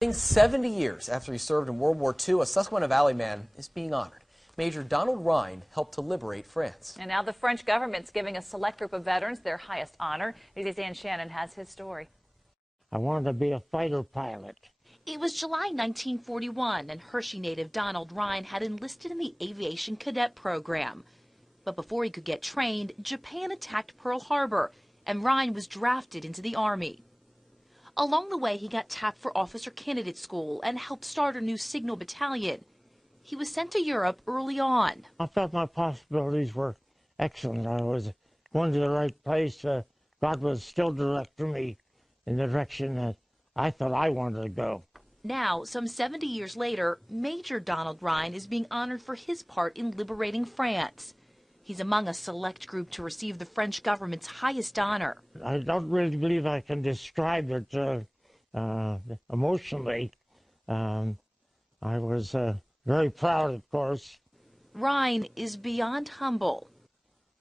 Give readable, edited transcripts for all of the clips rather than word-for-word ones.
70 years after he served in World War II, a Susquehanna Valley man is being honored. Major Donald Rhine helped to liberate France. And now the French government's giving a select group of veterans their highest honor. NBC's Dan Shannon has his story. I wanted to be a fighter pilot. It was July 1941, and Hershey native Donald Rhine had enlisted in the aviation cadet program. But before he could get trained, Japan attacked Pearl Harbor, and Rhine was drafted into the Army. Along the way, he got tapped for officer candidate school and helped start a new signal battalion. He was sent to Europe early on. I felt my possibilities were excellent. I was going to the right place. God was still directing me in the direction that I thought I wanted to go. Now, some 70 years later, Major Donald Rhine is being honored for his part in liberating France. He's among a select group to receive the French government's highest honor. I don't really believe I can describe it emotionally. I was very proud, of course. Rhine is beyond humble.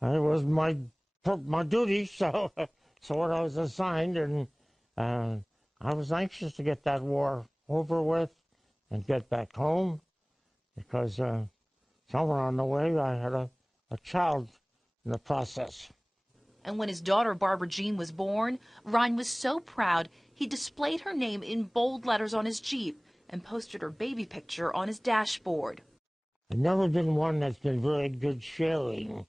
It was my duty, so what I was assigned, and I was anxious to get that war over with and get back home, because somewhere on the way I had a child in the process. And when his daughter Barbara Jean was born, Rhine was so proud he displayed her name in bold letters on his Jeep and posted her baby picture on his dashboard. I've never been one that's been very good sharing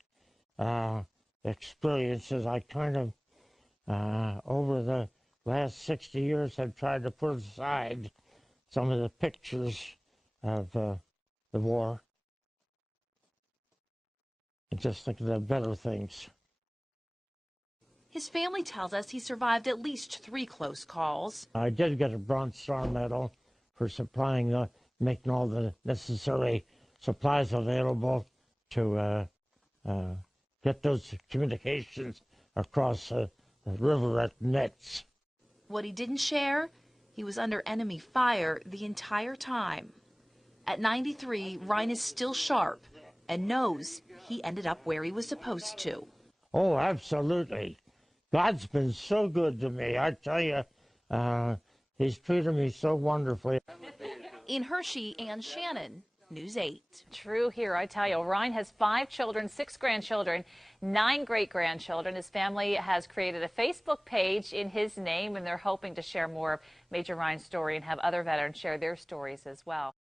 experiences. I kind of, over the last 60 years, have tried to put aside some of the pictures of the war and just think of the better things. His family tells us he survived at least 3 close calls. I did get a Bronze Star Medal for supplying, making all the necessary supplies available to get those communications across the river at Metz. What he didn't share, he was under enemy fire the entire time. At 93, Rhine is still sharp and knows he ended up where he was supposed to. Oh, absolutely. God's been so good to me. I tell you, he's treated me so wonderfully. In Hershey, Ann Shannon, News 8. True here, I tell you. Rhine has 5 children, 6 grandchildren, 9 great-grandchildren. His family has created a Facebook page in his name, and they're hoping to share more of Major Rhine's story and have other veterans share their stories as well.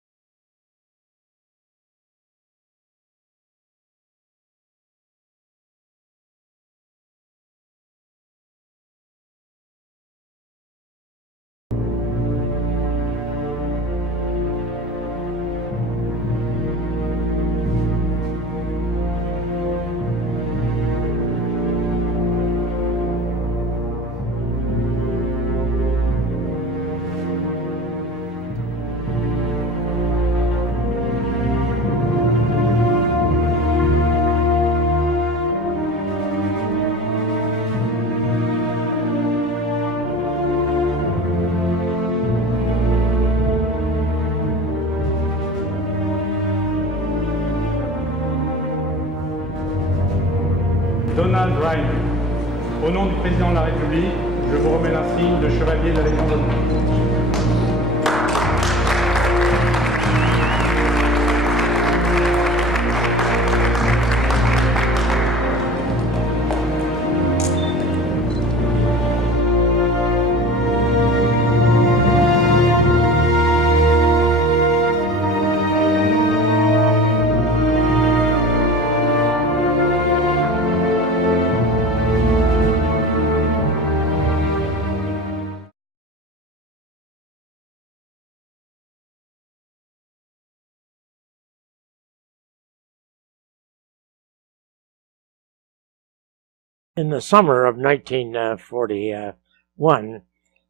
Donald Rhine. Au nom du président de la République, je vous remets l'insigne de chevalier de la Légion d'honneur. In the summer of 1941,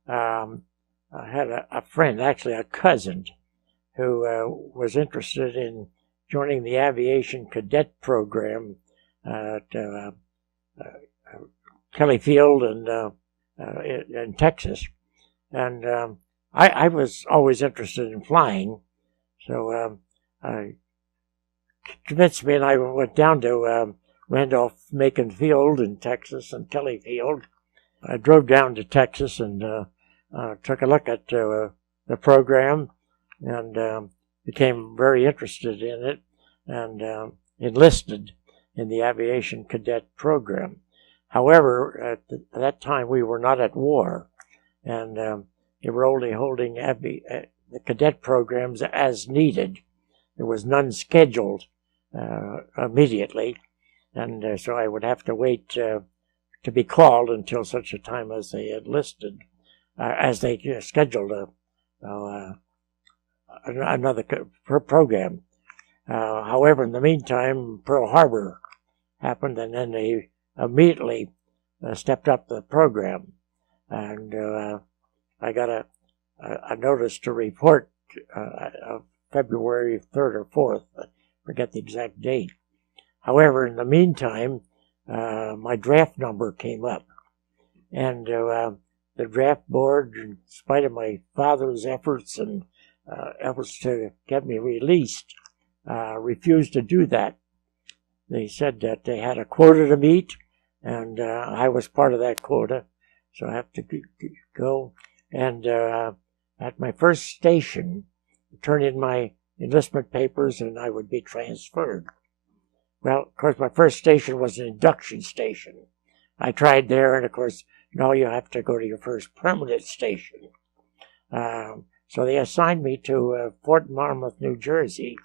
I had a friend, actually a cousin, who was interested in joining the aviation cadet program at Kelly Field in Texas. And I was always interested in flying, so I convinced me, and I went down to Randolph-Macon Field in Texas and Kelly Field. I drove down to Texas and took a look at the program and became very interested in it and enlisted in the aviation cadet program. However, at that time we were not at war, and they were only holding the cadet programs as needed. There was none scheduled immediately, and so I would have to wait to be called until such a time as they enlisted, as they scheduled another program. However, in the meantime, Pearl Harbor happened, and then they immediately stepped up the program, and I got a notice to report of February 3rd or 4th. I forget the exact date. However, in the meantime, my draft number came up, and the draft board, in spite of my father's efforts and efforts to get me released, refused to do that. They said that they had a quota to meet, and I was part of that quota, so I have to go. And at my first station, turn in my enlistment papers, and I would be transferred. Well, of course, my first station was an induction station. I tried there, and of course, no, you have to go to your first permanent station. So they assigned me to Fort Monmouth, New Jersey,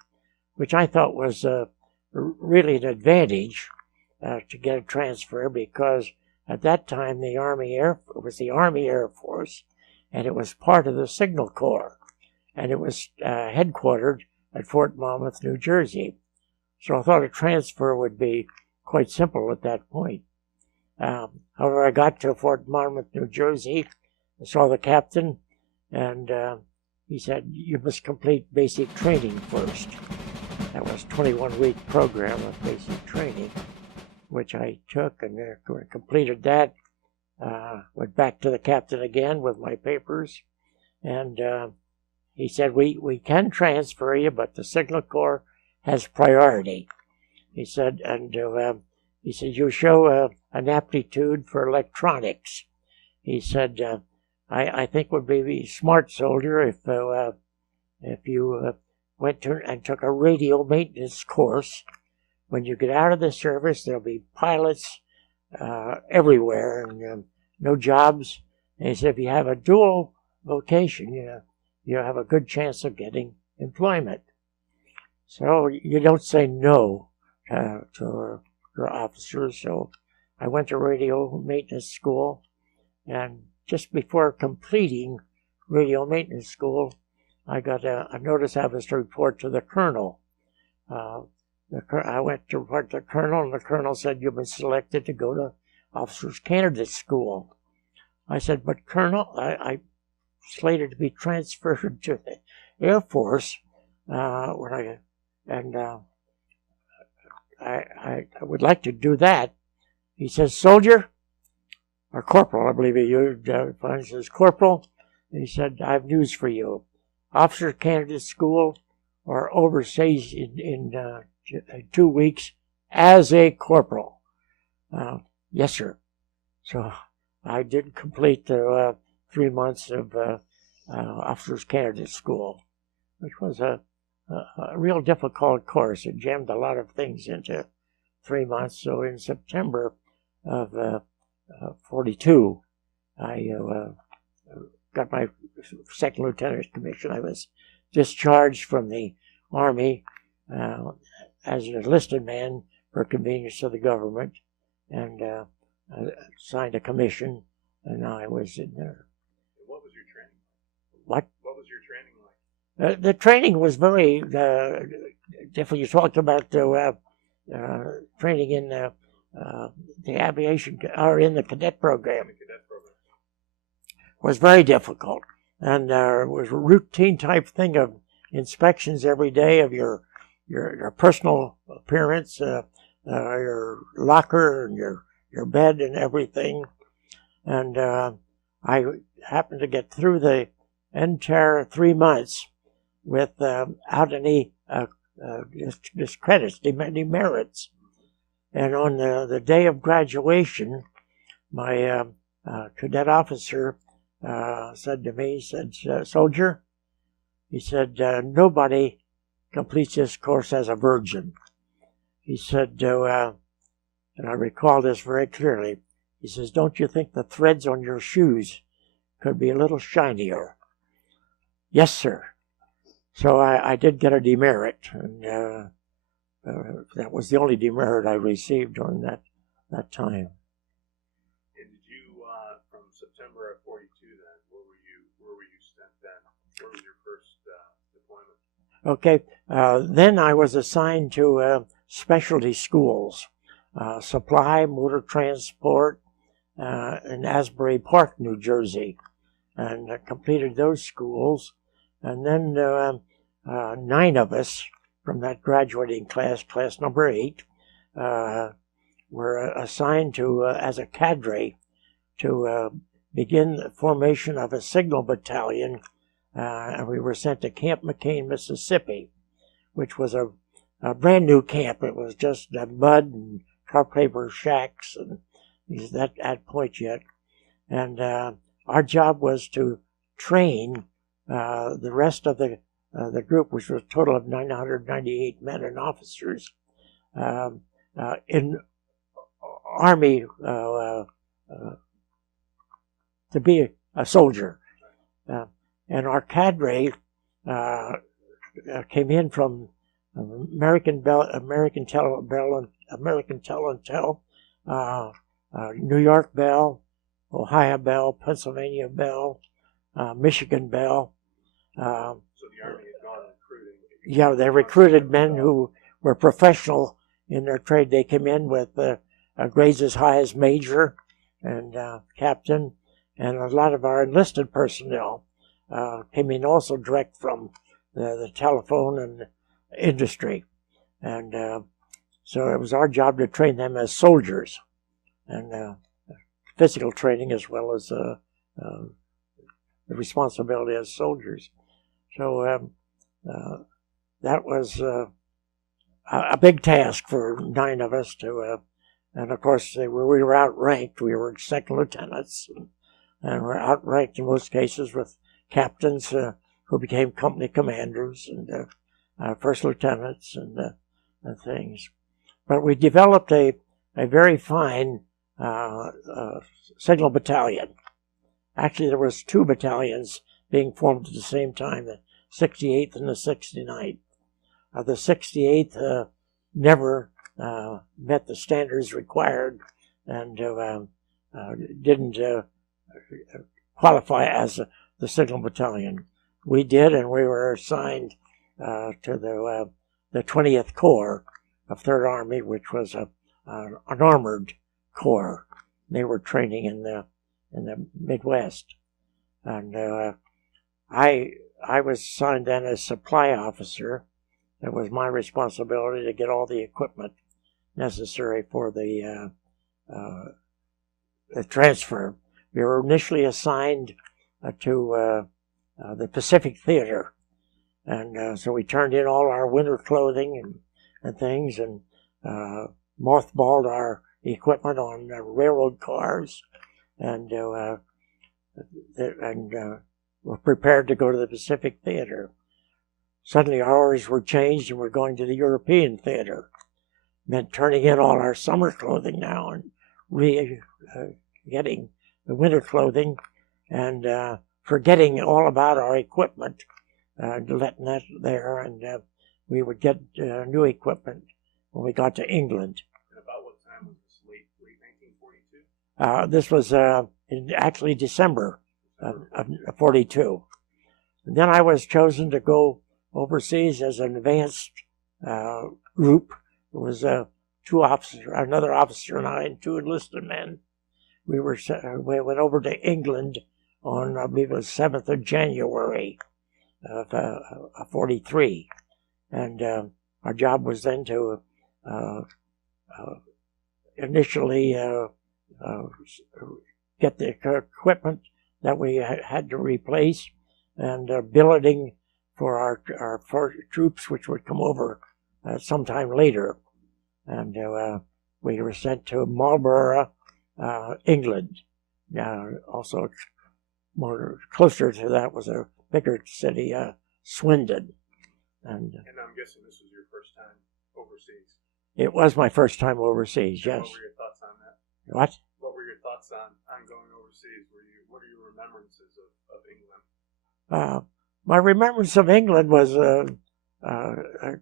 which I thought was really an advantage to get a transfer, because at that time it was the Army Air Force, and it was part of the Signal Corps, and it was headquartered at Fort Monmouth, New Jersey. So I thought a transfer would be quite simple at that point. However, I got to Fort Monmouth, New Jersey, I saw the captain, and he said, "You must complete basic training first." That was a 21-week program of basic training, which I took and completed that. Went back to the captain again with my papers, and he said, we can transfer you, but the Signal Corps has priority. He said, and he said, you show an aptitude for electronics. He said, I think would be a smart soldier if you went to and took a radio maintenance course. When you get out of the service, there'll be pilots everywhere and no jobs. And he said, if you have a dual vocation, you have a good chance of getting employment. So you don't say no to your officers. So I went to radio maintenance school, and just before completing radio maintenance school, I got a notice I was to report to the colonel. I went to report to the colonel, and the colonel said, "You've been selected to go to officers' candidate school." I said, "But Colonel, I slated to be transferred to the Air Force I would like to do that." He says, "Soldier," or corporal, I believe he used, he says, "Corporal," he said, "I have news for you. Officer candidate school or overseas in 2 weeks as a corporal." Yes, sir. So I did complete the 3 months of officers candidate school, which was a real difficult course. It jammed a lot of things into 3 months. So in September of 42, I got my second lieutenant's commission. I was discharged from the Army as an enlisted man for convenience of the government, and signed a commission, and I was in there. What was your training? What? What was your training like? The training was very different. You talked about training in the aviation, or in the cadet program. The cadet program Was very difficult, and it was a routine type thing of inspections every day of your personal appearance, your locker and your bed and everything. And I happened to get through the entire 3 months without any discredits, demerits. And on the day of graduation, my cadet officer said to me, "Soldier, he said, nobody completes this course as a virgin. He said, and I recall this very clearly, he says, don't you think the threads on your shoes could be a little shinier? Yes, sir. So I did get a demerit, and that was the only demerit I received during that time. And did you, from September of 42 then, where were you sent then? Where was your first deployment? Okay, then I was assigned to specialty schools, supply, motor transport, in Asbury Park, New Jersey, and completed those schools. And then 9 of us from that graduating class, class number 8, were assigned to, as a cadre, to begin the formation of a signal battalion, and we were sent to Camp McCain, Mississippi, which was a brand new camp. It was just mud and tarp paper shacks, and he's at that point yet. And our job was to train the rest of the group, which was a total of 998 men and officers, in Army to be a soldier. And our cadre came in from American Tel, New York Bell, Ohio Bell, Pennsylvania Bell, Michigan Bell. So the Army had gone recruiting? Yeah, they recruited men who were professional in their trade. They came in with grades as high as major and captain, and a lot of our enlisted personnel came in also direct from the telephone and industry. And so it was our job to train them as soldiers, and physical training as well as the responsibility as soldiers. So that was a big task for 9 of us to, and of course we were outranked. We were second lieutenants, and were outranked in most cases with captains who became company commanders and first lieutenants and things. But we developed a very fine signal battalion. Actually, there was 2 battalions being formed at the same time, the 68th and the 69th. The 68th never met the standards required and didn't qualify as the signal battalion. We did, and we were assigned to the 20th Corps of 3rd Army, which was an armored corps. They were training in the Midwest, and I was assigned then as supply officer. It was my responsibility to get all the equipment necessary for the transfer. We were initially assigned to the Pacific Theater, and so we turned in all our winter clothing and things, and mothballed our equipment on railroad cars, and were prepared to go to the Pacific Theater. Suddenly our orders were changed, and we're going to the European Theater. It meant turning in all our summer clothing now and getting the winter clothing, and forgetting all about our equipment, letting that there, and we would get new equipment when we got to England. And about what time was this? Late 1942? This was in actually December of 42. And then I was chosen to go overseas as an advanced group. It was 2 officers, another officer and I, and 2 enlisted men. We went over to England on, I believe it was 7th of January of 43. And our job was then to initially get the equipment that we had to replace, and billeting for our troops, which would come over sometime later. And we were sent to Marlborough, England. Also, more closer to that was a bigger city, Swindon. And I'm guessing this was your first time overseas. it was my first time overseas, And yes. what were your thoughts on that? What? What were your thoughts on going overseas? What are your remembrances of England? My remembrance of England was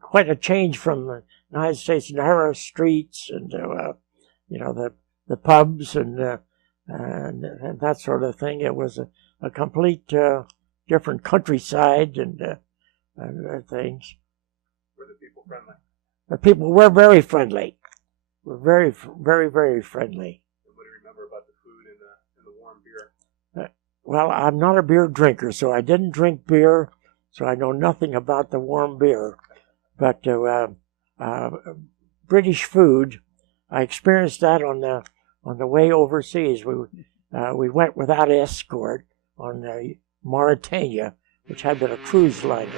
quite a change from the United States. Narrow streets and the pubs and that sort of thing. It was a complete different countryside and things. Were the people friendly? The people were very friendly. Were very, very, very friendly. And what do you remember about the food and the warm beer? Well, I'm not a beer drinker, so I didn't drink beer, so I know nothing about the warm beer. But British food, I experienced that on the way overseas. We went without escort on Mauritania, which had been a cruise liner,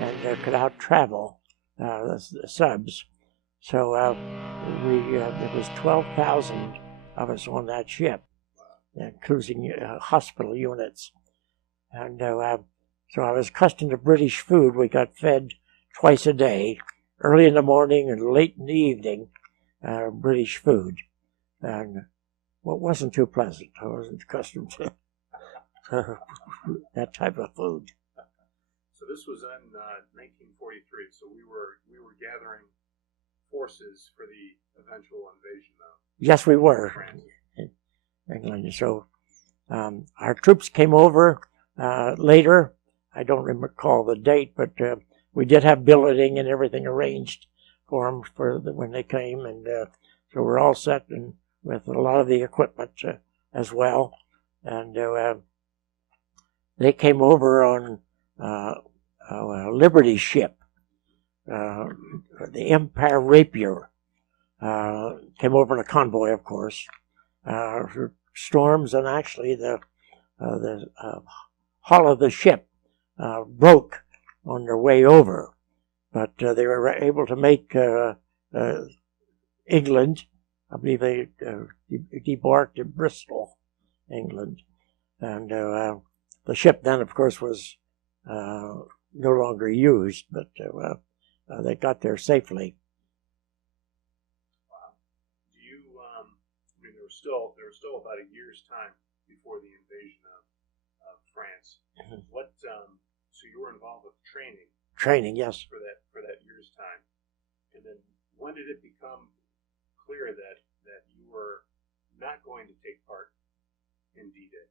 and could out travel the subs. So there was 12,000 of us on that ship, cruising hospital units. And so I was accustomed to British food. We got fed twice a day, early in the morning and late in the evening, British food. And well, it wasn't too pleasant. I wasn't accustomed to that type of food. So this was in 1943. So we were gathering forces for the eventual invasion of. Yes, we were. France. England. So our troops came over later. I don't recall the date, but we did have billeting and everything arranged for them when they came, and so we're all set and with a lot of the equipment as well. And they came over on a Liberty ship, the Empire Rapier. Came over in a convoy, of course. Storms, and actually the hull of the ship broke on their way over, but they were able to make England. I believe they debarked in Bristol, England, and the ship then, of course, was no longer used, but they got there safely. There was still about a year's time before the invasion of France. Mm-hmm. So you were involved with training. Training, yes. For that year's time, and then when did it become clear that you were not going to take part in D-Day,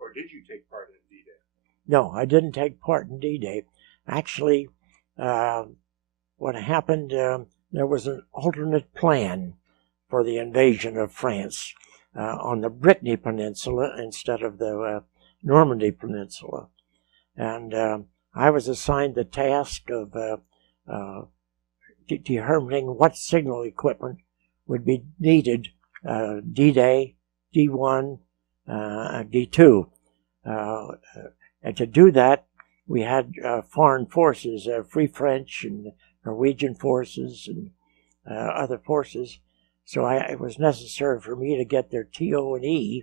or did you take part in D-Day? No, I didn't take part in D-Day. Actually, what happened? There was an alternate plan for the invasion of France on the Brittany Peninsula instead of the Normandy Peninsula. And I was assigned the task of determining what signal equipment would be needed, D-Day, D1, D2. And to do that, we had foreign forces, Free French and Norwegian forces and other forces. So it was necessary for me to get their TO&E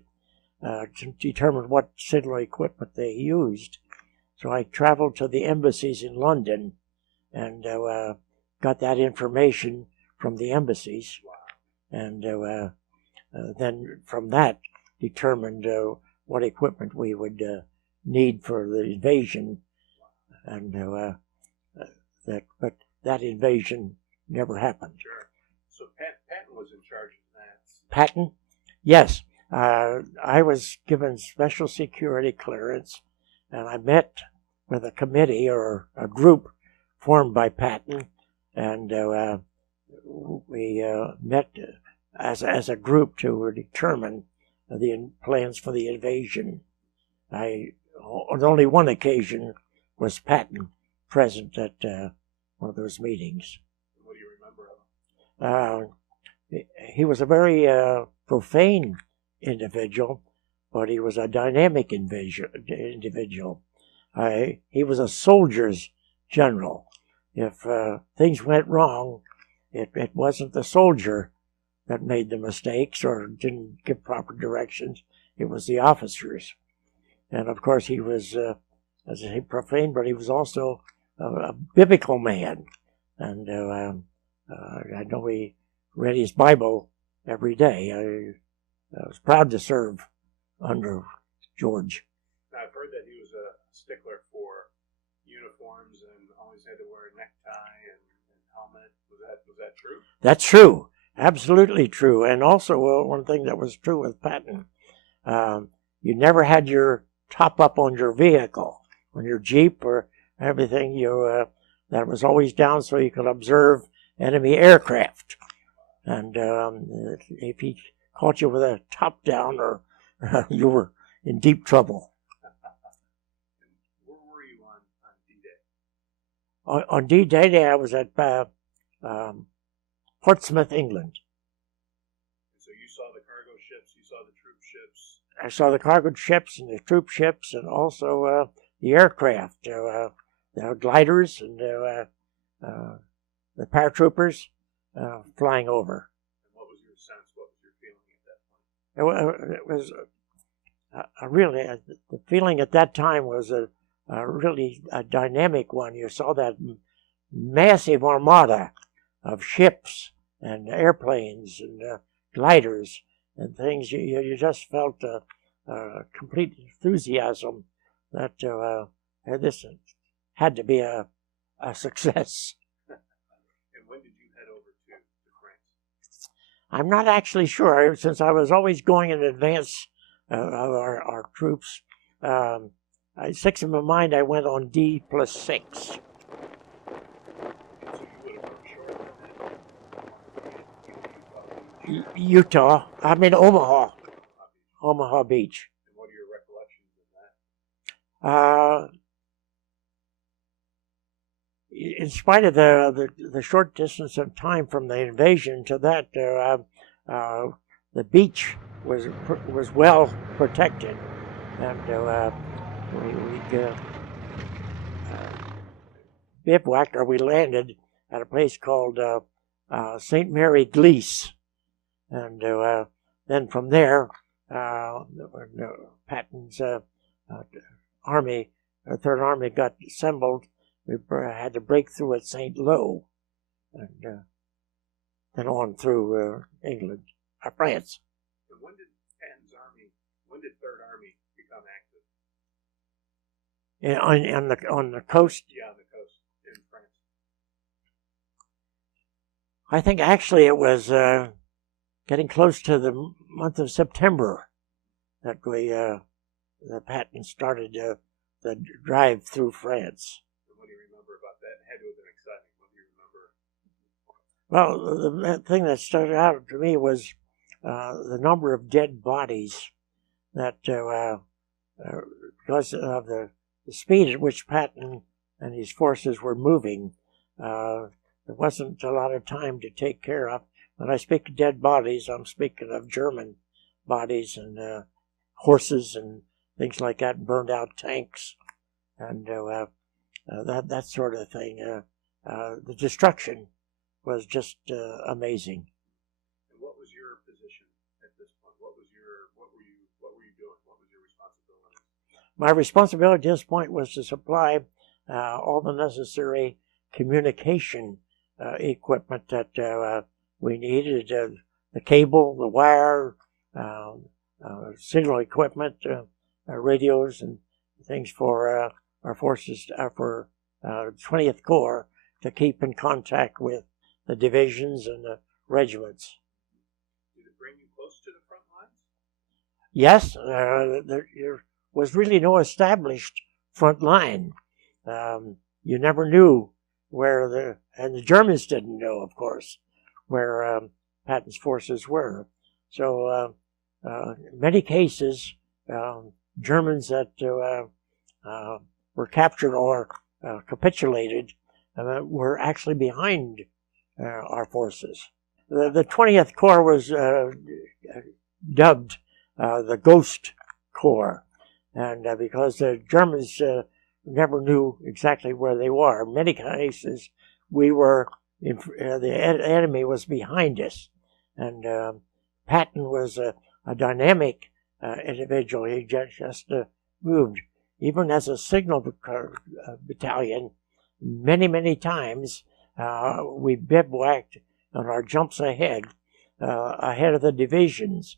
to determine what signal equipment they used. So I traveled to the embassies in London and got that information from the embassies. And then from that determined what equipment we would need for the invasion. And but that invasion never happened. Sure. So Patton was in charge of that. Patton? Yes. I was given special security clearance, and I met with a committee or a group formed by Patton, and we met as a group to determine the plans for the invasion. On only one occasion was Patton present at one of those meetings. What do you remember of him? He was a very profane individual, but he was a dynamic individual. He was a soldier's general. If things went wrong, it wasn't the soldier that made the mistakes or didn't give proper directions. It was the officers. And of course, he was as I say, profane, but he was also a biblical man. And I know he read his Bible every day. I was proud to serve under George. Now, I've heard that he was a stickler for uniforms and always had to wear a necktie and helmet. Was that true? That's true. Absolutely true. And also, one thing that was true with Patton, you never had your top up on your vehicle. On your Jeep or everything, that was always down so you could observe enemy aircraft. And if he caught you with a top down, or you were in deep trouble. Where were you on D-Day? On D-Day, I was at Portsmouth, England. So you saw the cargo ships, you saw the troop ships. I saw the cargo ships and the troop ships, and also the aircraft, the gliders and the paratroopers flying over. And what was your sense? What was your feeling at that point? It was really, the feeling at that time was a really dynamic one. You saw that massive armada of ships and airplanes and gliders and things. You just felt complete enthusiasm that this had to be a success. And when did you head over to France? I'm not actually sure, since I was always going in advance of our troops. 6 in my mind, I went on D+6. Utah. I mean Omaha. Omaha Beach. And what are your recollections of that? In spite of the short distance of time from the invasion to that, the beach was well protected, and we bivouacked, or we landed at a place called St. Mary Glees, and then from there, Patton's army, Third Army, got assembled. We had to break through at St. Lo, and then on through England, France. And when did Patton's army? When did Third Army become active? On the coast. Yeah, on the coast in France. I think actually it was getting close to the month of September that the Patton started the drive through France. And what do you remember about that? It had to have been exciting. What do you remember? Well, the thing that stood out to me was the number of dead bodies that, because of the speed at which Patton and his forces were moving, there wasn't a lot of time to take care of. When I speak of dead bodies, I'm speaking of German bodies and horses and things like that, burned out tanks, and that sort of thing. The destruction was just amazing. And what was your position at this point? What were you doing? What was your responsibility? My responsibility at this point was to supply all the necessary communication equipment that we needed, the cable, the wire, signal equipment, radios and things for our forces, for 20th Corps, to keep in contact with the divisions and the regiments. Did it bring you close to the front lines? Yes, there was really no established front line. You never knew where and the Germans didn't know, of course, where Patton's forces were. So in many cases, Germans that were captured or capitulated were actually behind our forces. The 20th Corps was dubbed the Ghost Corps, and because the Germans never knew exactly where they were. In many cases, we were the enemy was behind us, and Patton was a dynamic individual. He just moved even as a signal battalion, many times we bivouacked on our jumps ahead of the divisions,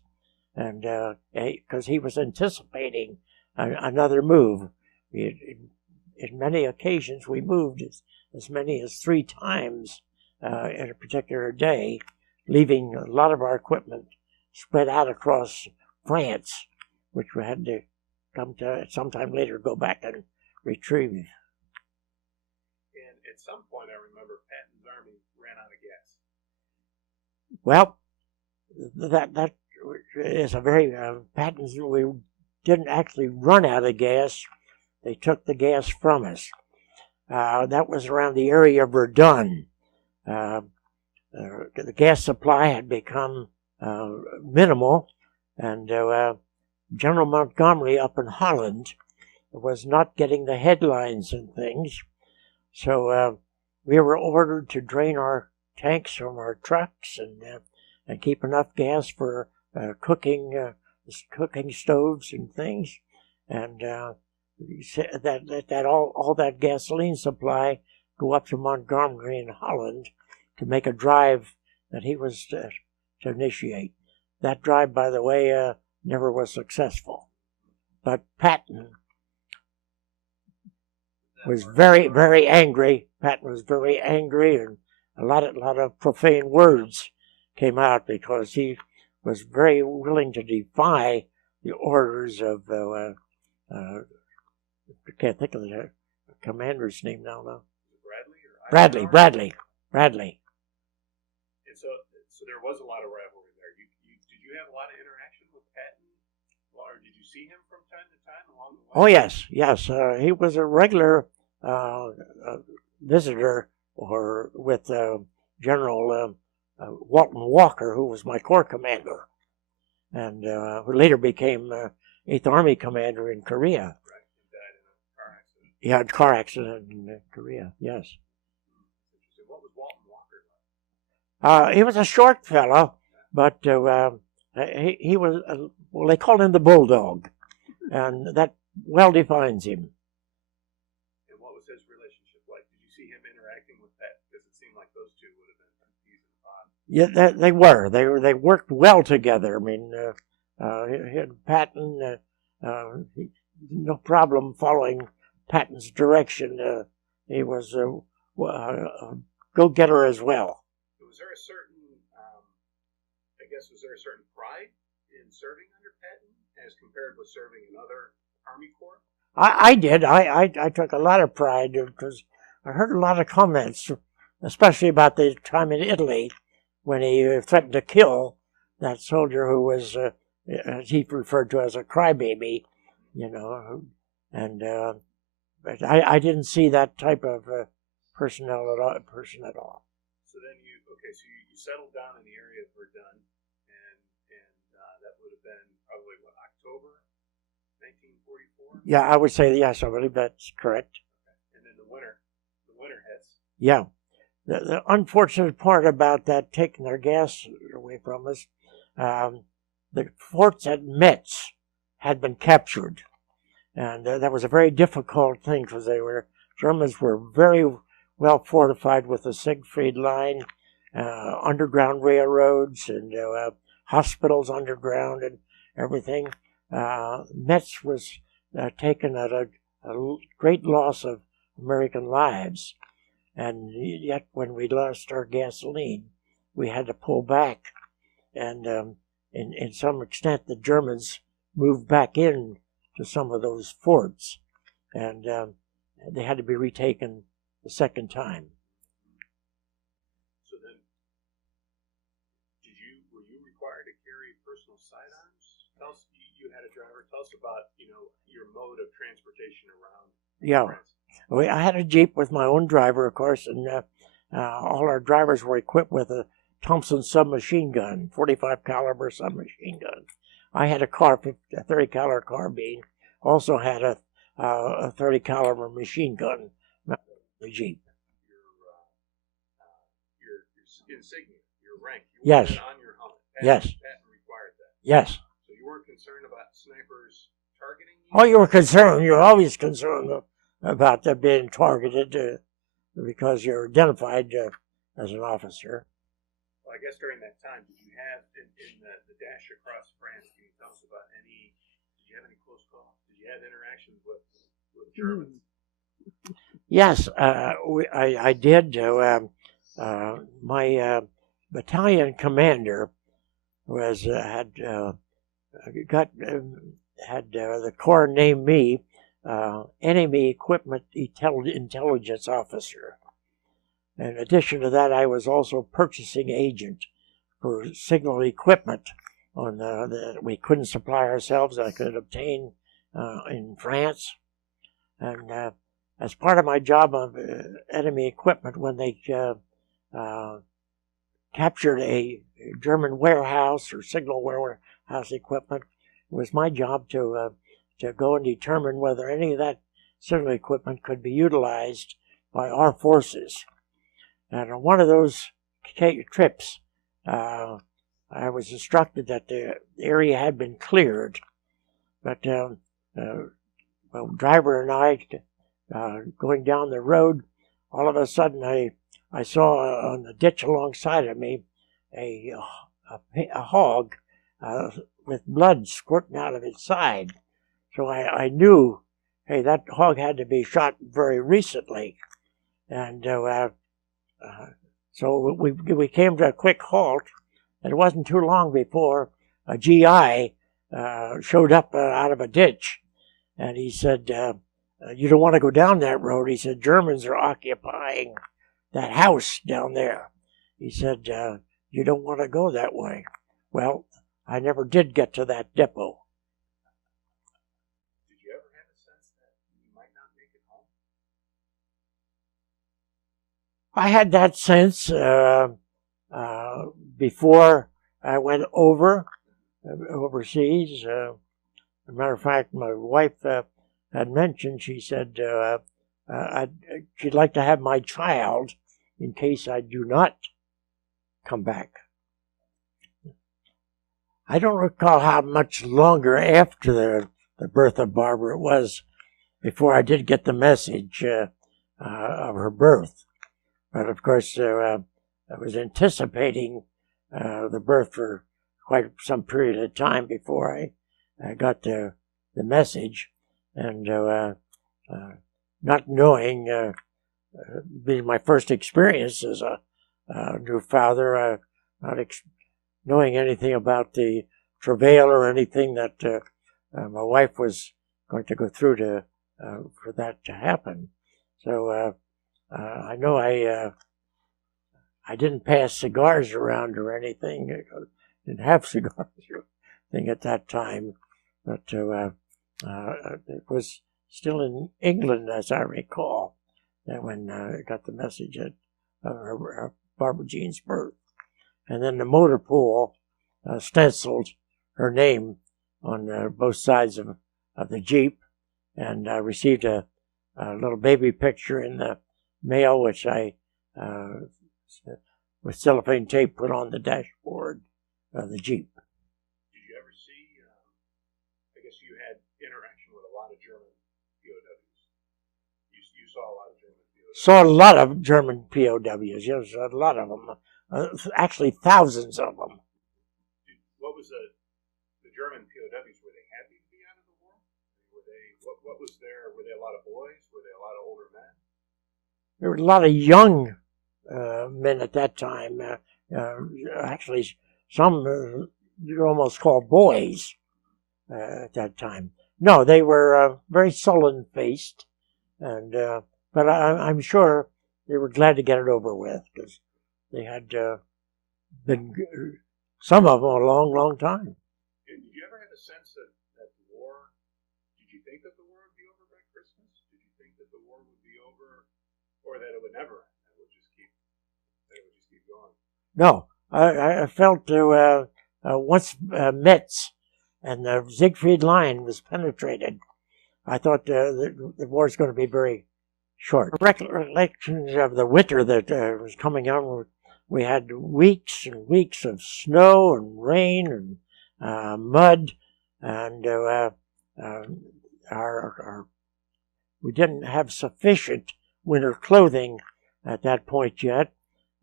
and because he was anticipating another move. In many occasions, we moved as many as 3 times in a particular day, leaving a lot of our equipment spread out across France, which we had to come to sometime later go back and retrieve. And at some point, I remember Patton's army ran out of gas. Well, that is a very Patton's. We didn't actually run out of gas. They took the gas from us. That was around the area of Verdun. The gas supply had become minimal, and General Montgomery up in Holland was not getting the headlines and things. So we were ordered to drain our tanks from our trucks and keep enough gas for cooking stoves and things, and that all that gasoline supply go up to Montgomery in Holland to make a drive that he was to initiate. That drive, by the way, never was successful. But Patton was very angry. Patton was very angry, and a lot of profane words came out because he was very willing to defy the orders of I can't think of the commander's name now. Bradley. Bradley. And so there was a lot of rivalry there. Did you have a lot of interaction with Patton, or did you see him from time to time along the way? Oh yes. He was a regular visitor with General Walton Walker, who was my corps commander, and who later became 8th Army commander in Korea. Right, he died in a car accident. He had a car accident in Korea, yes. Interesting. What was Walton Walker like? He was a short fellow, but he was, well, they called him the Bulldog, and that well defines him. And what was his relationship like? Did you see him interacting with Patton? Because it seemed like those two would have been confused and odd. Yeah, they were. They worked well together. I mean, Patton, no problem following Patton's direction. He was a go-getter as well. Was there a certain, was there a certain pride in serving under Patton as compared with serving in other Army Corps? I did. I took a lot of pride because I heard a lot of comments, especially about the time in Italy when he threatened to kill that soldier who was, as he referred to as a crybaby, and but I didn't see that type of person at all. So then you settled down in the area of Verdun, and that would have been probably October 1944. Yeah, I would say yes. I believe that's correct. And then the winter hits. Yeah, the unfortunate part about that taking their gas away from us, the forts at Metz had been captured, and that was a very difficult thing because Germans were very well fortified with the Siegfried Line, underground railroads, and hospitals underground and everything. Metz was taken at a great loss of American lives, and yet when we lost our gasoline, we had to pull back, and in some extent the Germans moved back in to some of those forts, and they had to be retaken the second time. So then, were you required to carry personal sidearms? Tell us, you had a driver. Tell us about your mode of transportation around. Yeah, I had a Jeep with my own driver, of course, and all our drivers were equipped with a Thompson submachine gun, 45 caliber submachine gun. I had a 30 caliber carbine. Also had a 30 caliber machine gun. The Jeep. Your insignia, your rank. Yes. On your helmet. Yes. Patton required that. Yes. So you weren't concerned about snipers targeting Oh, you were concerned. You're always concerned about being targeted because you're identified as an officer. Well, I guess during that time, did you have in the dash across France? Can you tell us about any? Did you have any close calls? Did you have interactions with Germans? Yes, I did. My battalion commander was had the Corps named me enemy equipment intelligence officer. In addition to that, I was also purchasing agent for signal equipment that we couldn't supply ourselves. I could obtain in France, and as part of my job of enemy equipment, when they captured a German warehouse or signal warehouse equipment, it was my job to go and determine whether any of that signal equipment could be utilized by our forces. And on one of those trips, I was instructed that the area had been cleared, but the driver and I, going down the road, all of a sudden I saw on the ditch alongside of me a hog with blood squirting out of its side. So I knew, hey, that hog had to be shot very recently. And so we came to a quick halt, and it wasn't too long before a GI showed up out of a ditch, and he said, you don't want to go down that road. He said, Germans are occupying that house down there. He said, you don't want to go that way. Well, I never did get to that depot. Did you ever have a sense that you might not make it home? I had that sense before I went overseas. As a matter of fact, my wife had mentioned, she said she'd like to have my child in case I do not come back. I don't recall how much longer after the birth of Barbara it was before I did get the message of her birth. But of course, I was anticipating the birth for quite some period of time before I got the message. And not knowing, being my first experience as a new father, not knowing anything about the travail or anything that my wife was going to go through for that to happen. So I know I didn't pass cigars around or anything. I didn't have cigars or anything at that time, but it was still in England, as I recall, that when I got the message of Barbara Jean's birth. And then the motor pool stenciled her name on both sides of the Jeep, and I received a little baby picture in the mail, which I, with cellophane tape, put on the dashboard of the Jeep. Did you ever see, I guess you had interaction with a lot of German POWs. You saw a lot of German POWs. Saw a lot of German POWs, yes, a lot of them. Actually, thousands of them. What was the German POWs? Were they happy to be out of the war? Were they? What was there? Were there a lot of boys? Were there a lot of older men? There were a lot of young men at that time. Actually, some you'd almost call boys at that time. No, they were very sullen-faced, and but I'm sure they were glad to get it over with because they had been, some of them, a long, long time. Did you ever have a sense that the war, did you think that the war would be over by Christmas? Did you think that the war would be over, or that it would never end? It would just keep going? No, I felt once Metz and the Siegfried line was penetrated, I thought the war is going to be very short. Recollections of the winter that was coming on, we had weeks and weeks of snow and rain and mud, and we didn't have sufficient winter clothing at that point yet,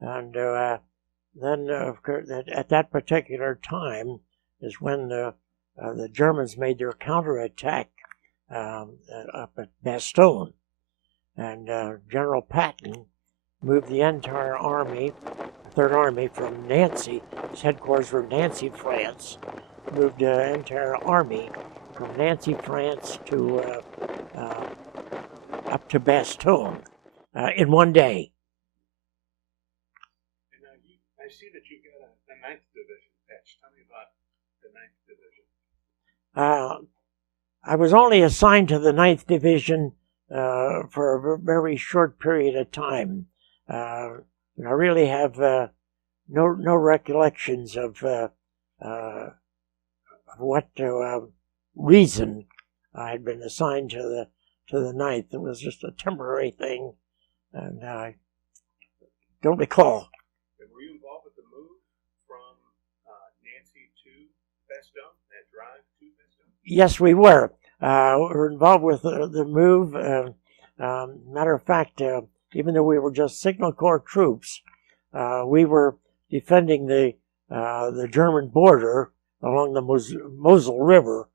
and then of course, at that particular time is when the Germans made their counterattack up at Bastogne, and General Patton moved the entire army, Third Army, from Nancy. His headquarters were Nancy, France. Moved the entire army from Nancy, France, to up to Bastogne in one day. And I see that you got a 9th Division patch. Tell me about the 9th Division. I was only assigned to the 9th Division for a very short period of time. I really have no recollections of what reason I had been assigned to the 9th. It was just a temporary thing, and I don't recall. And were you involved with the move from Nancy to Bastogne, that drive to Bastogne? Yes, we were. We were involved with the move. Matter of fact, even though we were just Signal Corps troops, we were defending the German border along the Moselle River,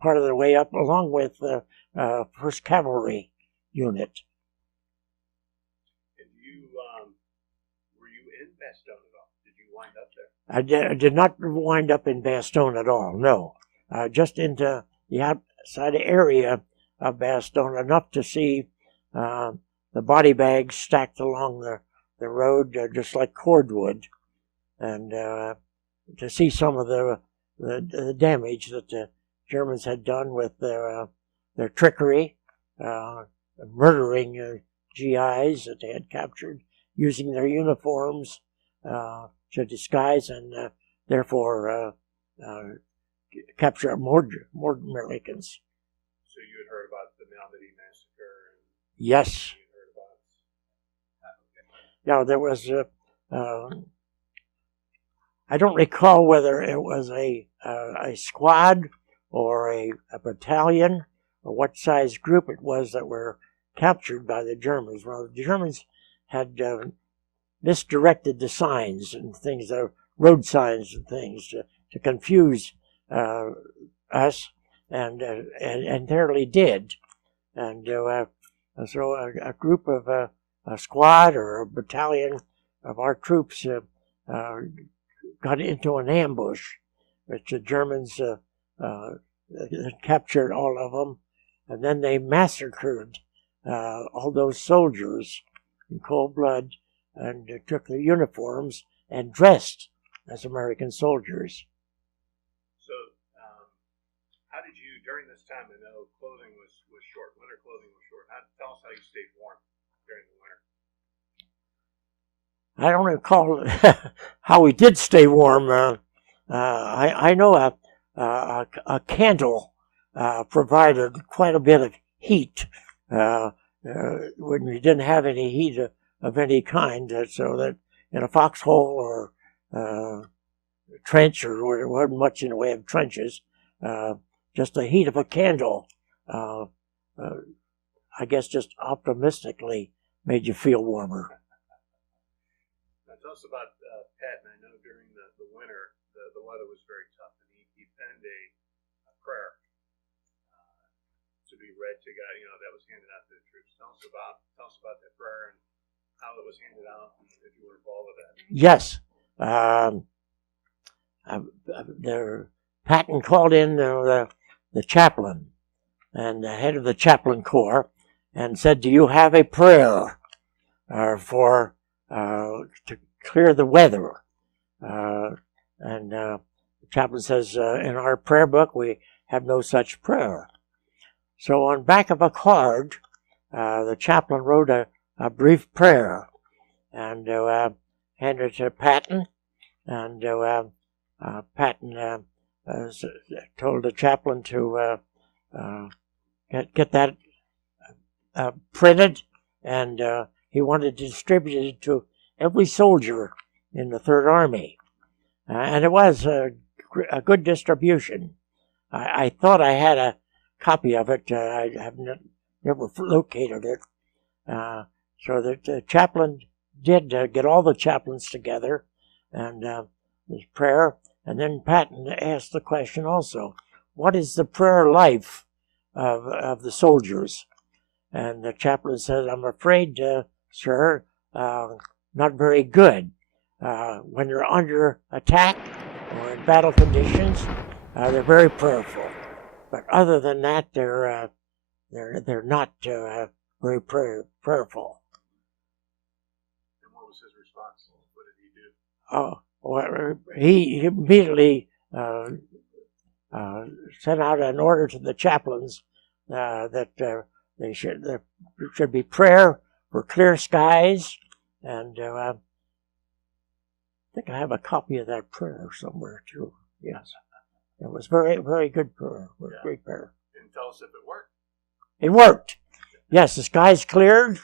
part of the way up, along with the 1st Cavalry Unit. And were you in Bastogne at all? Did you wind up there? I did not wind up in Bastogne at all, no. Just into the outside area of Bastogne, enough to see the body bags stacked along the road, just like cordwood, and to see some of the damage that the Germans had done with their trickery, murdering GIs that they had captured, using their uniforms to disguise and therefore capture more Americans. So you had heard about the Malmedy massacre? Yes. You heard about... Yeah, there was I don't recall whether it was a squad or a battalion or what size group it was that were captured by the Germans. Well, the Germans had misdirected the signs and things, road signs and things, to confuse us, and nearly did. And so a group of a squad or a battalion of our troops got into an ambush, which the Germans captured all of them, and then they massacred all those soldiers in cold blood, and took their uniforms and dressed as American soldiers. So, how did you, during this time, I know clothing was short, winter clothing was short. Tell us how you stayed warm during the winter. I don't recall how we did stay warm. I know a candle provided quite a bit of heat when we didn't have any heat of any kind, so that in a foxhole or trench, or there wasn't much in the way of trenches, just the heat of a candle, I guess just optimistically made you feel warmer. Now tell us about Pat, and I know during the winter the weather was very tough, and he penned a prayer to be read to God, that was handed out to the troops. Tell us about that prayer and how it was handed out, and if you were involved with that. Yes. Patton called in the chaplain and the head of the chaplain corps and said, "Do you have a prayer for to clear the weather?" And the chaplain says, "In our prayer book, we have no such prayer." So on back of a card, the chaplain wrote a brief prayer and handed it to Patton, and Patton told the chaplain to get that printed, and he wanted to distribute it to every soldier in the Third Army. And it was a good distribution. I thought I had a copy of it. I have never located it. So the chaplain did get all the chaplains together, and there's prayer. And then Patton asked the question also, what is the prayer life of the soldiers? And the chaplain said, I'm afraid, sir, not very good. When they're under attack or in battle conditions, they're very prayerful. But other than that, they're not very prayerful. And what was his response? What did he do? Oh, well, he immediately sent out an order to the chaplains that there should be prayer for clear skies, and I think I have a copy of that prayer somewhere too. Yes, it was very, very good prayer. It was great prayer. And tell us if it worked. It worked. Yes, the skies cleared,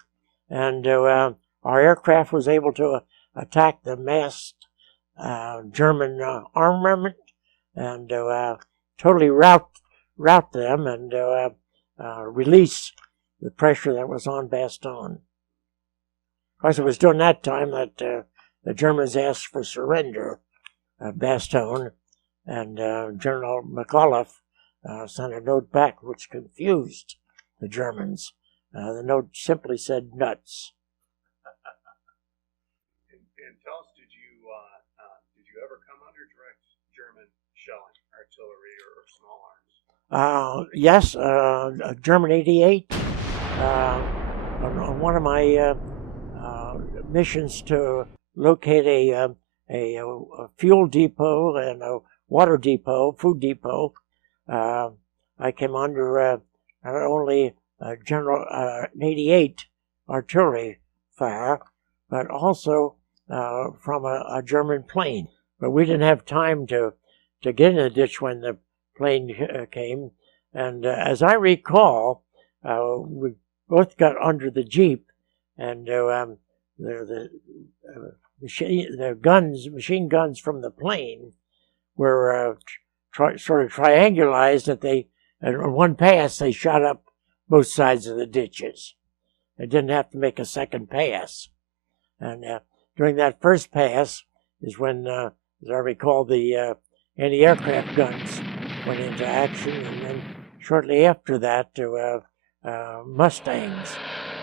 and our aircraft was able to attack the massed German armament and totally rout them and release the pressure that was on Bastogne. Of course, it was during that time that the Germans asked for surrender of Bastogne, and General McAuliffe sent a note back which confused the Germans. The note simply said nuts. And tell us, did you ever come under direct German shelling, artillery, or small arms? Yes, German 88. On one of my missions to locate a fuel depot and a water depot, food depot, I came under not only General 88 artillery fire, but also from a German plane. But we didn't have time to get in the ditch when the plane came. And as I recall, we both got under the Jeep, and the machine guns from the plane were sort of triangularized. That in one pass, they shot up both sides of the ditches. They didn't have to make a second pass. And during that first pass is when, as I recall, the anti-aircraft guns went into action, and then shortly after that, Mustangs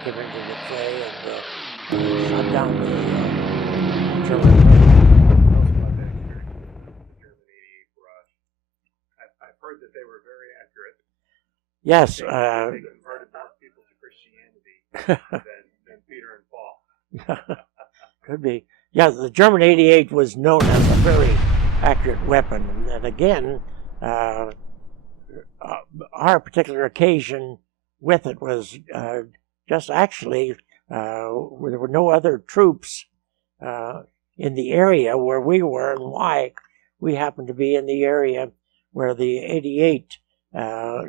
came into the fray and shot down the German. I've heard that they were very accurate. Yes. They converted more people to Christianity than Peter and Paul. Could be. Yeah, the German 88 was known as a very accurate weapon. And again, our particular occasion with it was just actually, there were no other troops in the area where we were, and why we happened to be in the area where the 88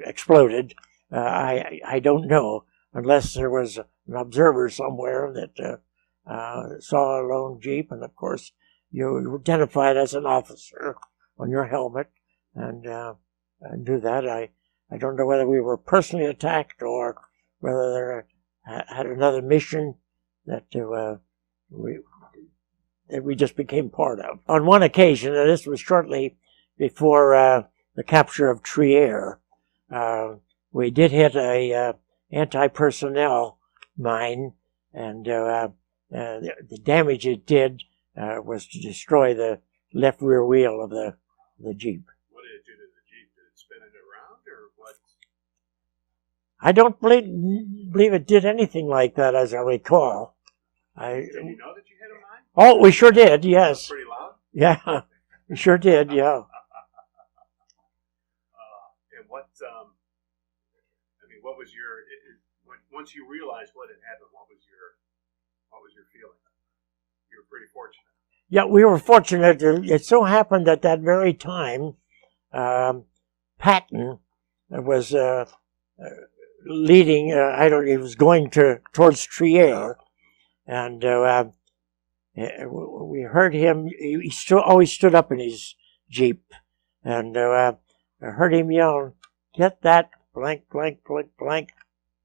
exploded. I don't know, unless there was an observer somewhere that saw a lone Jeep, and of course you were identified as an officer on your helmet, and do that. I don't know whether we were personally attacked or whether they had another mission that we just became part of. On one occasion, and this was shortly before the capture of Trier, we did hit a anti-personnel mine, and the damage it did was to destroy the left rear wheel of the Jeep. What did it do to the Jeep? Did it spin it around, or what? I don't believe it did anything like that, as I recall. Did you know that you hit a mine? Oh, we sure did, yes. Pretty loud? Yeah, we sure did, yeah. And what, what was your, once you realized what had happened, what was your feeling? You were pretty fortunate. Yeah, we were fortunate. It so happened at that very time, Patton was leading, he was going towards Trier, and we heard him. He always stood up in his Jeep, and I heard him yelling, "Get that blank, blank, blank, blank.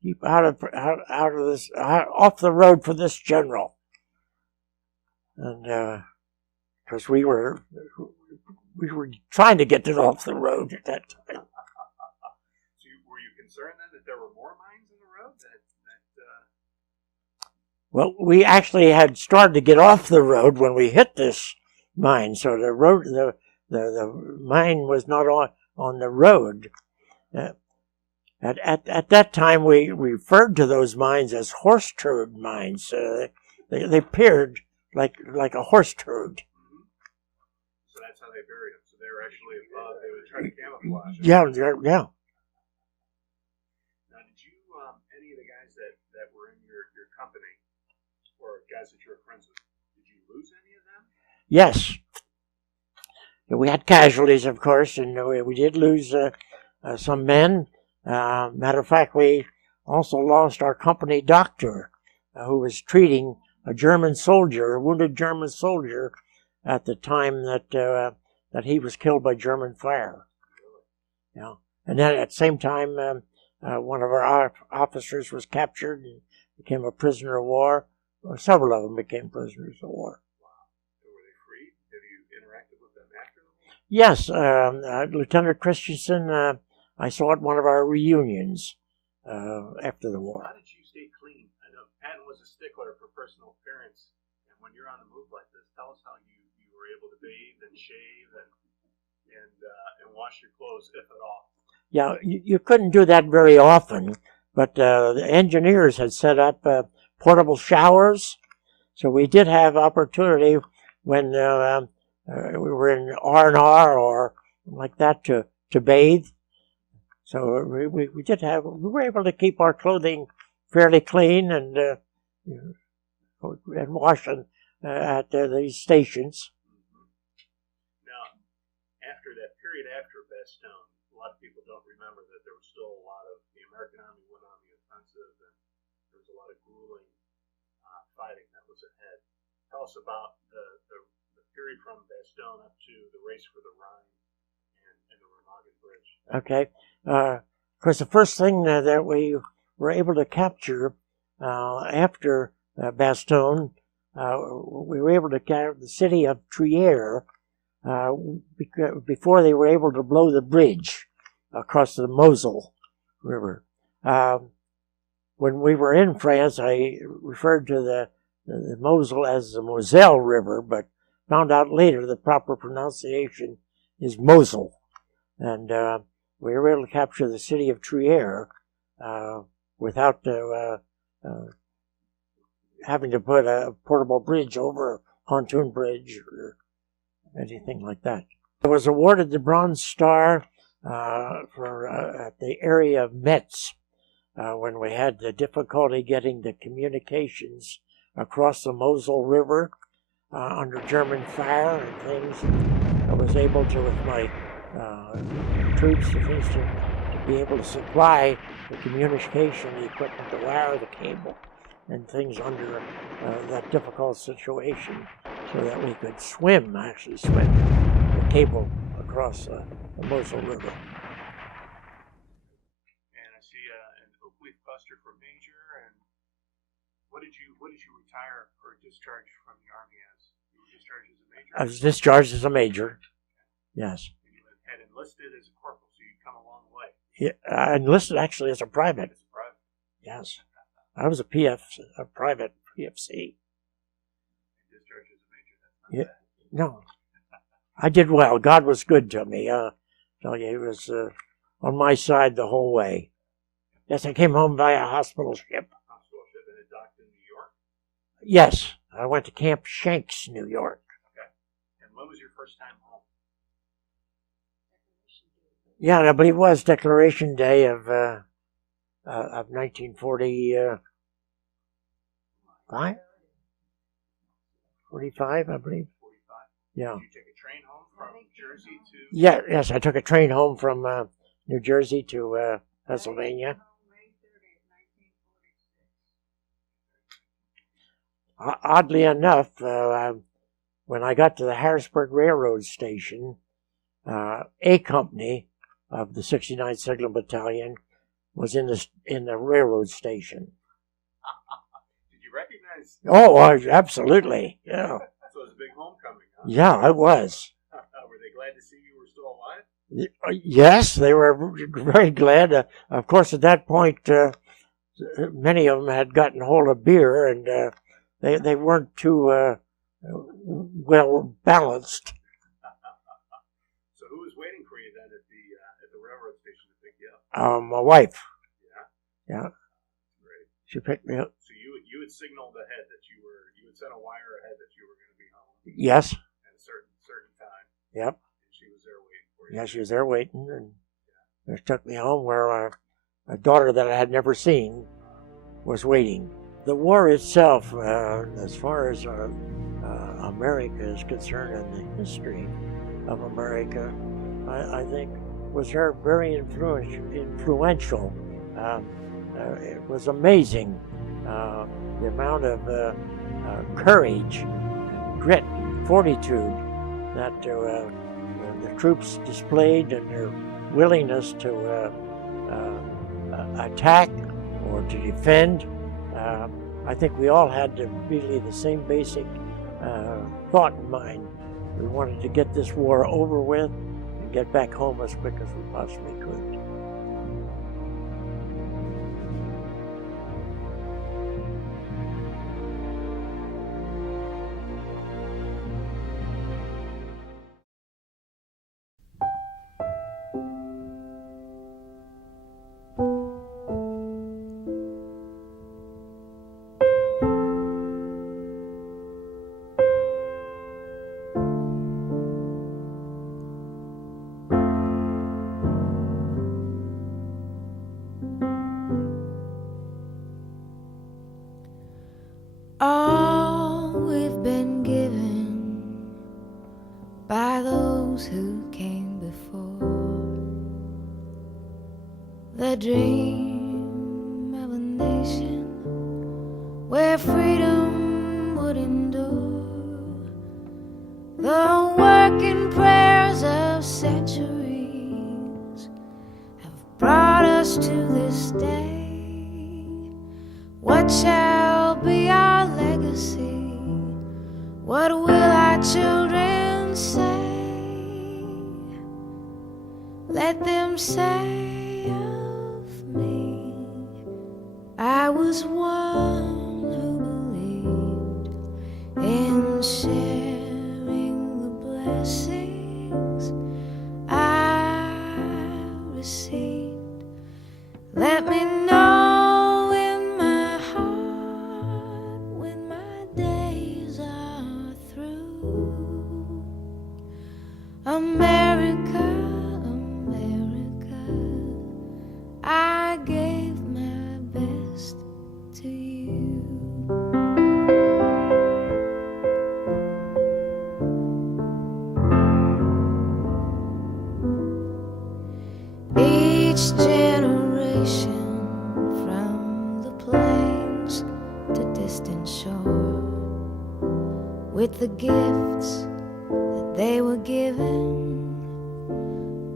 Keep out of this, off the road for this general." And because we were trying to get it off the road at that time. So were you concerned then that there were more mines in the road? Well, we actually had started to get off the road when we hit this mine, so the road, the mine was not on the road. At that time, we referred to those mines as horse turd mines. They appeared like a horse turd. Mm-hmm. So that's how they buried them. So they were actually above. They would try to camouflage. Yeah. Now, did you any of the guys that were in your company, or guys that you were friends with, did you lose any of them? Yes. We had casualties, of course, and we did lose some men. Matter of fact, we also lost our company doctor, who was treating a wounded German soldier, at the time that he was killed by German fire. Yeah, and then at the same time, one of our officers was captured and became a prisoner of war. Or several of them became prisoners of war. Wow. So were they freed? Have you interacted with them after the war? Yes, Lieutenant Christensen, I saw at one of our reunions after the war. How did you stay clean? I know Patton was a stickler for personal appearance, and when you're on the move like this, tell us how you were able to bathe and shave and wash your clothes, if at all. Yeah, you couldn't do that very often, but the engineers had set up portable showers, so we did have opportunity when we were in R&R or like that to bathe. So we were able to keep our clothing fairly clean and wash at these stations. Now, after that period after Bastogne, a lot of people don't remember that there was still a lot of the American Army went on the offensive, and there was a lot of grueling fighting that was ahead. Tell us about the period from Bastogne up to the race for the Rhine and the Remagen Bridge. Okay. Of course, the first thing that we were able to capture after Bastogne, we were able to capture the city of Trier before they were able to blow the bridge across the Moselle River. When we were in France, I referred to the Moselle as the Moselle River, but found out later the proper pronunciation is Moselle. And we were able to capture the city of Trier without having to put a portable bridge over a pontoon bridge or anything like that. I was awarded the Bronze Star for at the area of Metz when we had the difficulty getting the communications across the Moselle River under German fire and things. I was able to, with my troops, at least to be able to supply the communication, the equipment, the wire, the cable, and things under that difficult situation, so that we could actually swim the cable across the Moselle River. And I see an oak leaf cluster for major. And what did you retire or discharge from the Army as? You were discharged as a major? I was discharged as a major. Yes. And you had enlisted as a corporal, so you'd come a long way. Yeah, I enlisted actually as a private. As a private. Yes. I was a private PFC. Discharged as a major. That's not bad. No. I did well. God was good to me. Tell you, He was on my side the whole way. Yes, I came home via a hospital ship. Hospital ship, and it docked in New York? Yes. I went to Camp Shanks, New York. Okay. And when was your first time home? Yeah, I believe it was Declaration Day of 1945. 45, I believe. 45. Yeah. Did you take a train home from Jersey to? Yeah. Yes, I took a train home from New Jersey to Pennsylvania. Oddly enough, when I got to the Harrisburg Railroad Station, A Company of the 69th Signal Battalion was in the railroad station. Did you recognize? Oh, absolutely. Yeah. So it was a big homecoming, huh? Yeah, it was. Were they glad to see you were still alive? Yes, they were very glad. Of course, at that point, many of them had gotten hold of beer, and they weren't too well balanced. So who was waiting for you then at the railroad station to pick you up? My wife. Yeah. Yeah. Great. She picked me up. So you had signaled ahead that you had sent a wire ahead that you were going to be home Yes. at a certain time. Yep. And she was there waiting for you. Yeah, she was there waiting, and they took me home where a daughter that I had never seen was waiting. The war itself, as far as America is concerned and the history of America, I think was very influential. It was amazing the amount of courage, grit, fortitude that the troops displayed, and their willingness to attack or to defend. I think we all had really the same basic thought in mind. We wanted to get this war over with and get back home as quick as we possibly could. All we've been given by those who came before, the dream of a nation where freedom would endure, the working prayers of centuries have brought us to this day. What shall be our legacy? What will our children say? Let them say of me, I was one who believed in sharing the blessings I received. Let me know America, America, I gave my best to you. Each generation, from the plains to distant shore, with the gifts they were given,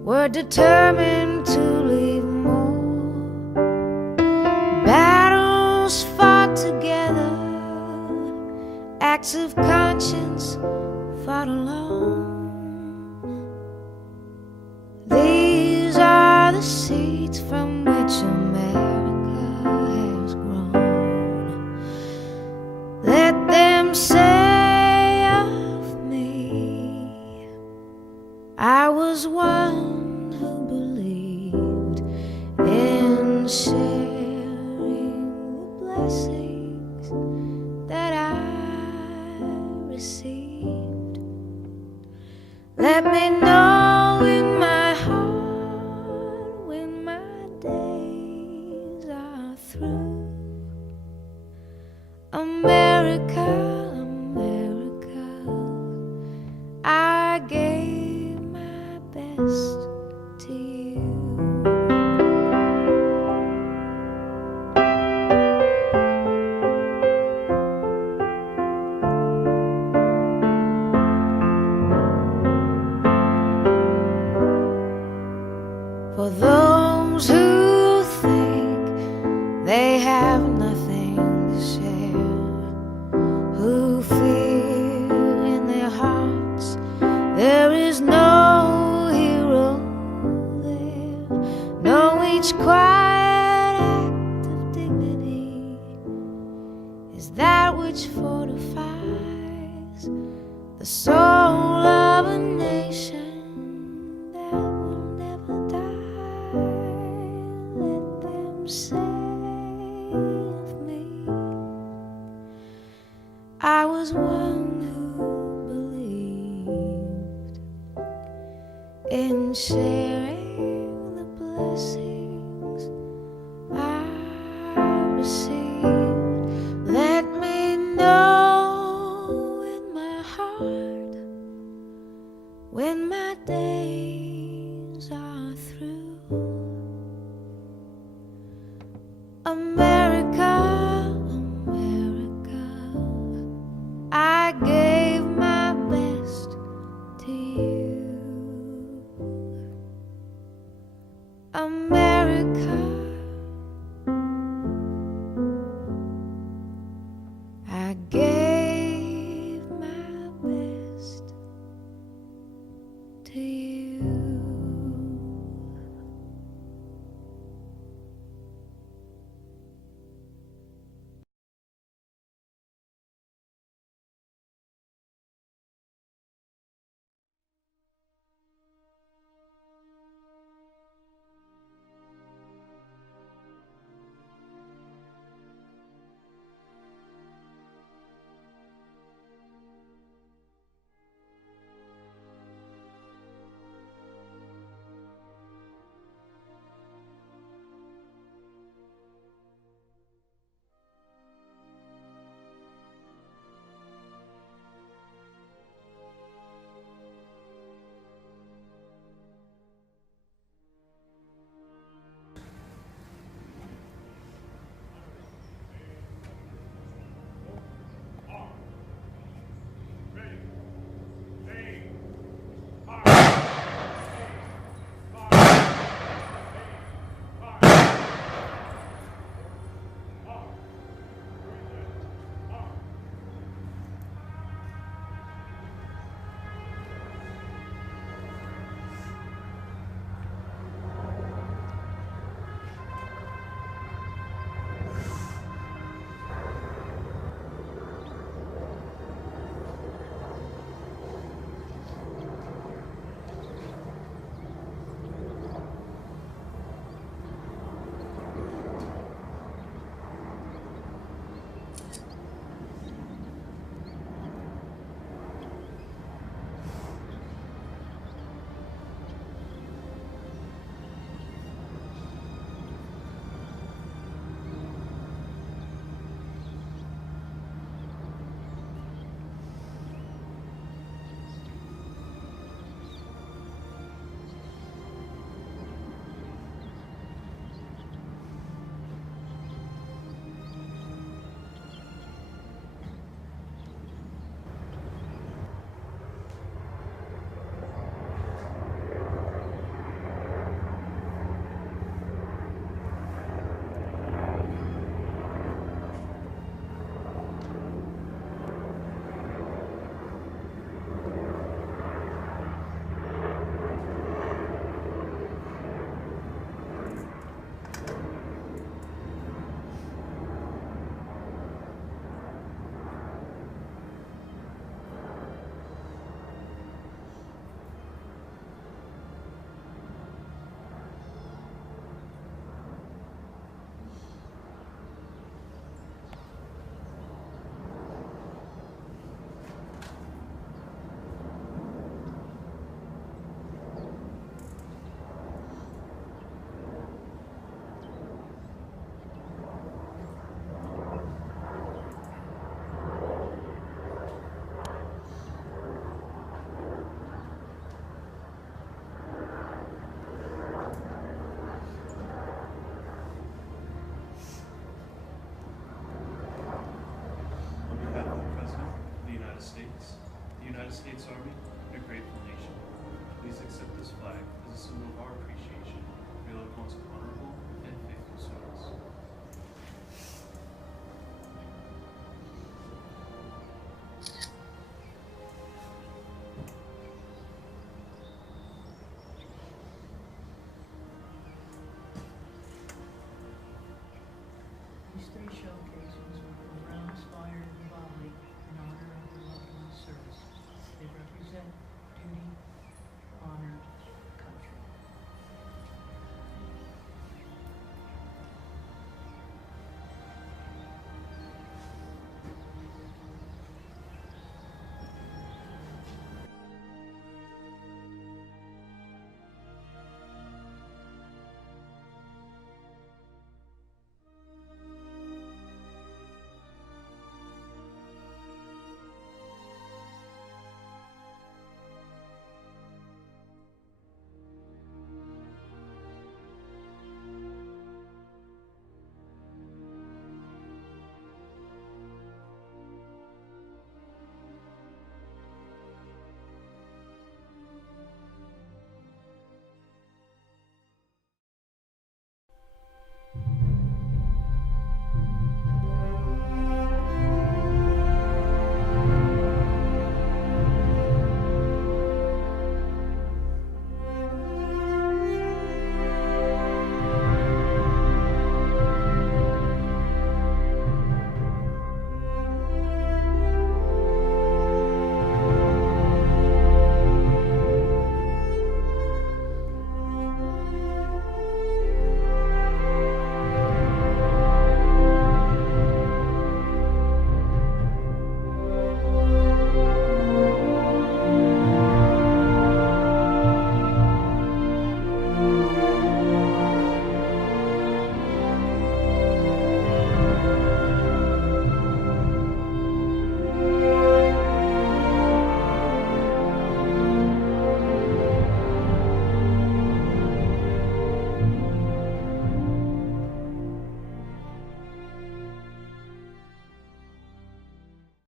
were determined to leave more. Battles fought together, acts of conscience fought alone. These are the seeds from which America has grown. Let them say I was one who believed in sharing the blessings that I received. Let me know in my heart when my days are through. America, America, I gave best to you. they have nothing to share, who feel in their hearts there is no hero there. No, each quiet act of dignity is that which fortifies the soul of a nation that will never die. Let them say of me, I was one who believed in sharing the blessings I received. Let me know in my heart when my days are through. America, America, I gave my best to you. America, I gave my best to you. States Army, a grateful nation. Please accept this flag as a symbol of our appreciation for your loved one's honorable and faithful service. these three children